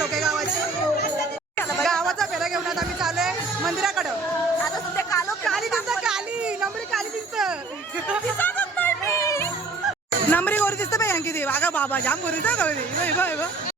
टोके गावाची. गावाचा फेरा घेऊन आता आम्ही चाललोय मंदिराकडं. आता सध्या कालो काली दिसत काली. नंबरी काली दिसत. नंबरी गोरी दिसत बाई आणखी ते. अगं बाबा जाम गोरी तर गवरी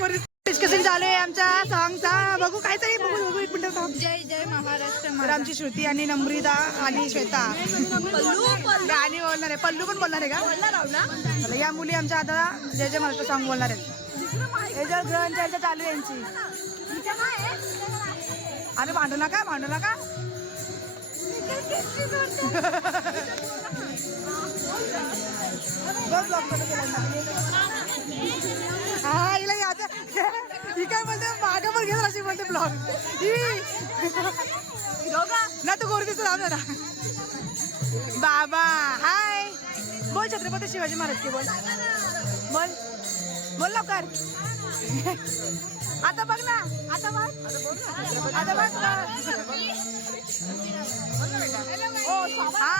गोरी दिसत. डिस्कशन चालू आहे आमच्या सॉंगचा बघू काय तरी बघू बघू एक मिनिट थांब. जय जय महाराष्ट्र तर आमची श्रुती आणि नम्रिता आणि श्वेता. गाणी बोलणार आहे पल्लू पण बोलणार आहे का? या मुली आमच्या आता जय जय महाराष्ट्र सॉंग बोलणार आहेत. हे जर ग्रहण चर्चा चालू आहे यांची. अरे भांडू नका भांडू नका. हा हिला याचं ही काय बोलते? मागं पण घेणार अशी बोलते ब्लॉग ना तू गोर दिसत राहू जरा बाबा हाय. बोल छत्रपती शिवाजी महाराज की बोल बोल बोल लवकर आता बघ ना आता बघ आता बघ हा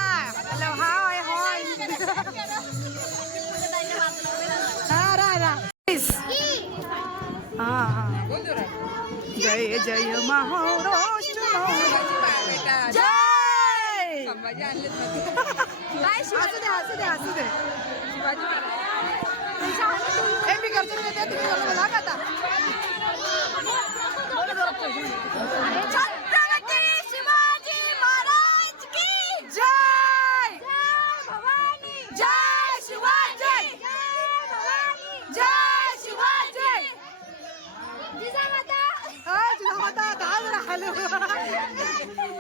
हॅलो हाय हाय हा रा रा Please. हा हा जय जय महाराष्ट्र जय असू दे असू दे असू दे. ए, मी करतो तुम्ही बोला मला का आता? शिवाजी महाराज की जय! जय शिवाजी! जय शिवाजी! हाय, जिजामाता, दहा जरा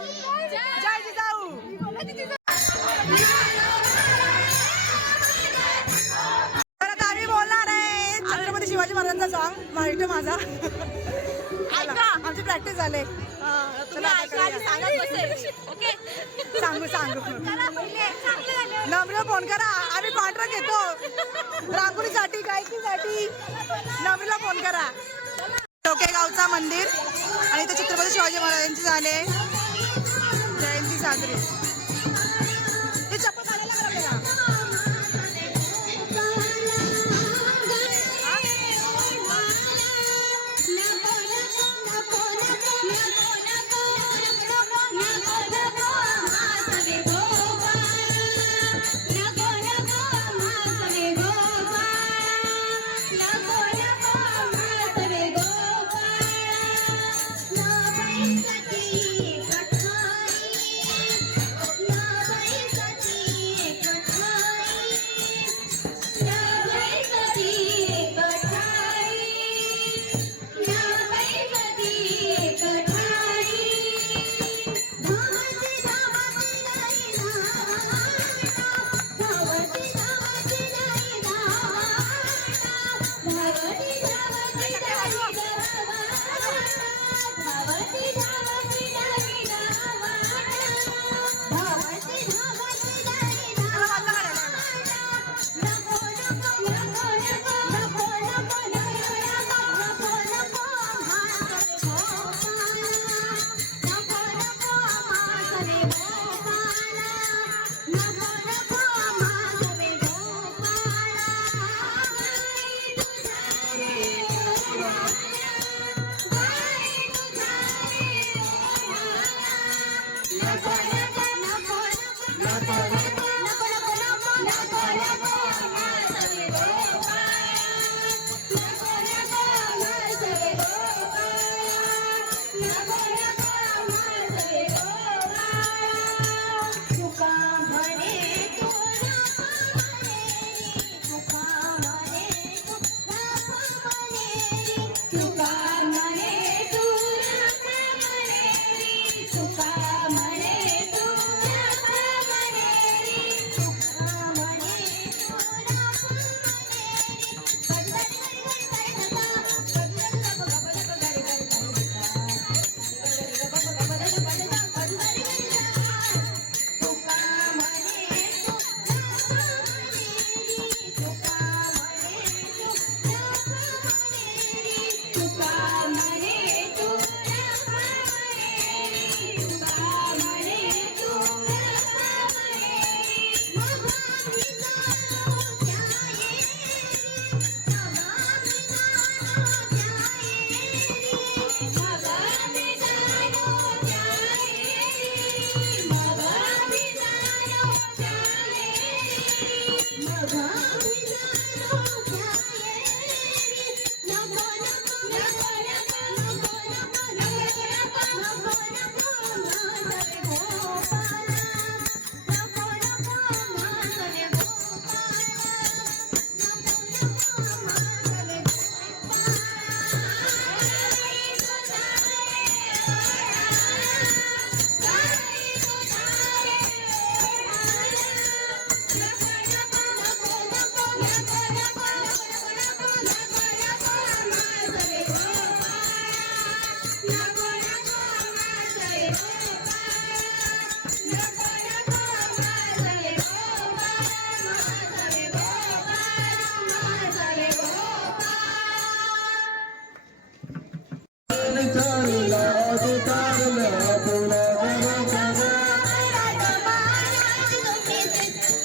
माहिती माझा. आमची प्रॅक्टिस झाले. सांगू सांगू. नम्र फोन करा. आम्ही कॉन्ट्रॅक्ट घेतो. रांगोळीसाठी गायकीसाठी. नम्रीला फोन करा. टोकेगावचा मंदिर. आणि इथे छत्रपती शिवाजी महाराजांचे झाले. जयंती साजरी.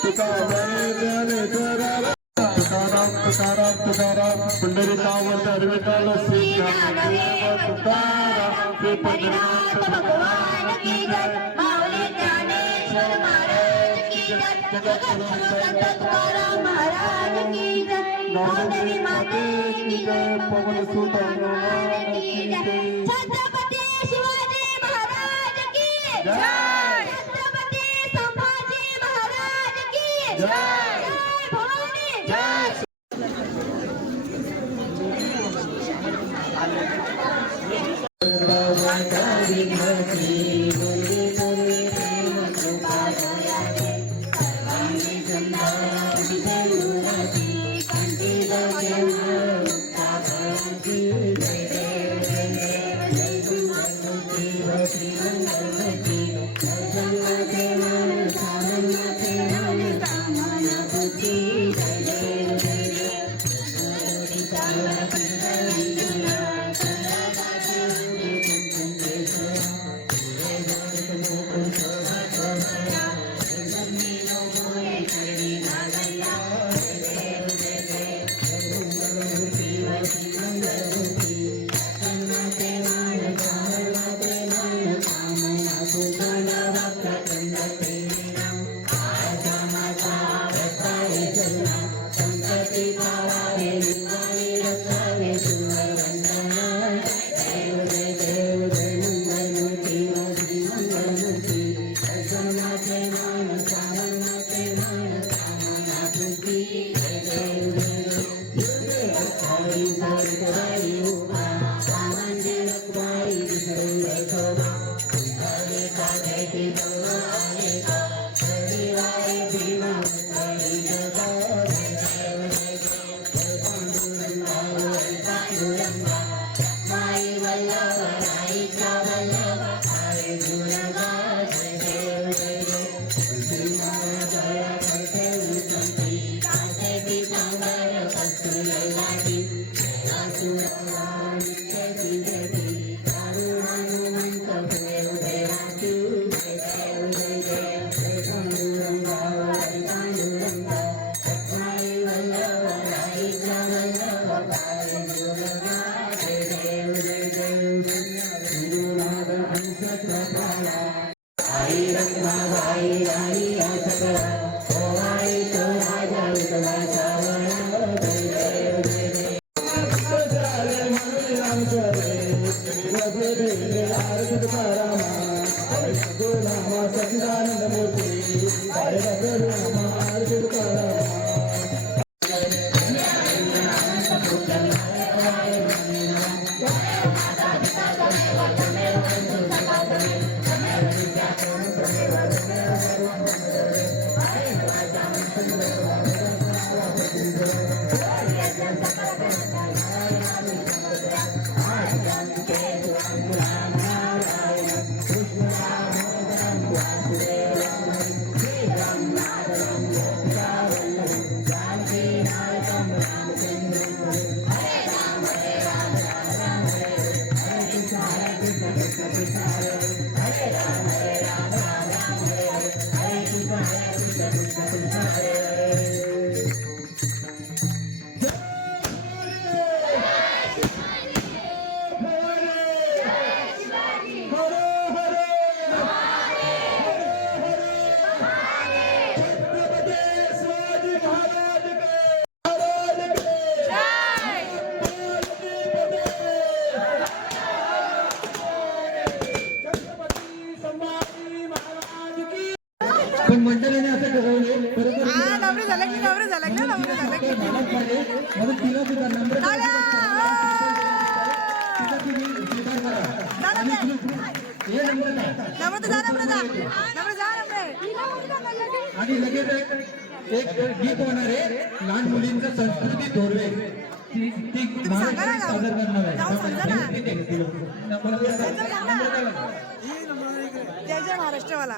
तुकाराम तुकाराम श्री तुकाराम श्री पंढरीनाथ भगवान की जय माऊली ज्ञानेश्वर महाराज की जय जगद्गुरु संत तुकाराम महाराज की जय माते की जय पवन सुत हनुमान की जय छत्रपती शिवाजी महाराज की जय की जय Hallelujah. لا पण मंडळाने असं ठरवलं नवरे झालं की नवरे झालं की. नवरे झालं की म्हणून तिला आणि लगेच एक गीत होणार आहे लहान मुलींचं संस्कृती धोरवे. ती सादर करणार आहे. महाराष्ट्रवाला.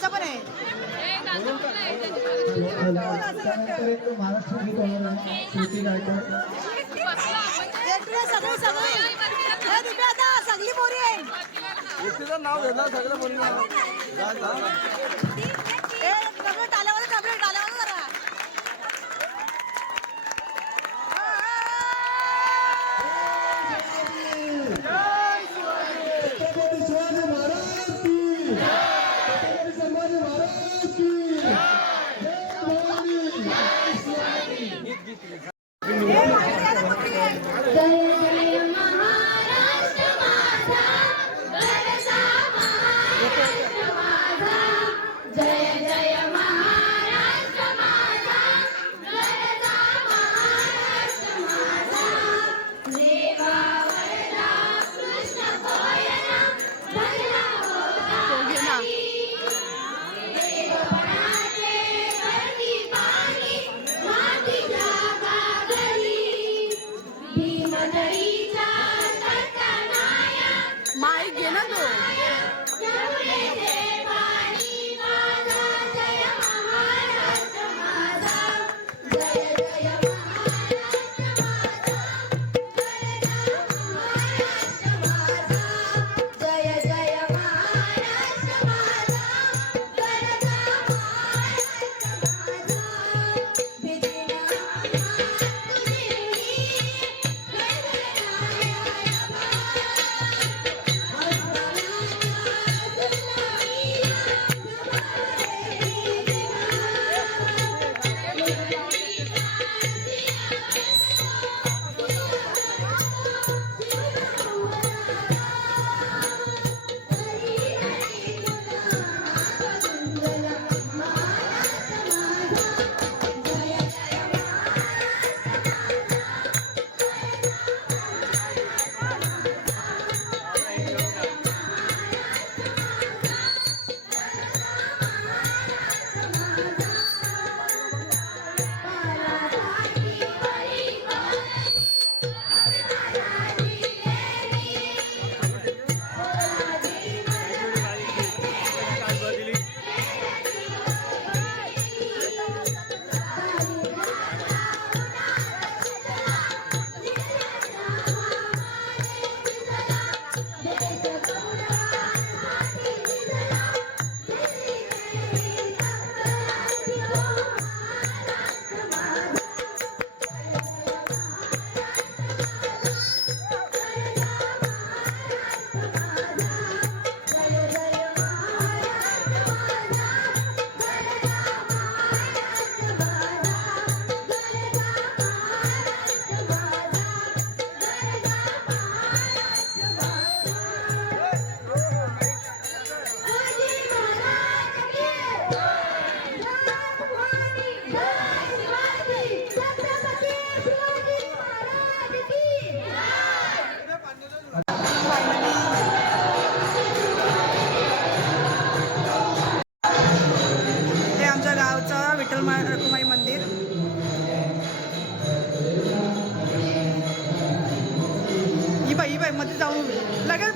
त्यांचं पण आहे. महाराष्ट्र गीत गायकवाड एकटे सगळी सगळी सगळी पोरी विठ्ठल मा- रखुमाई मंदिर. ही बाई ही बाई मध्ये जाऊ लगे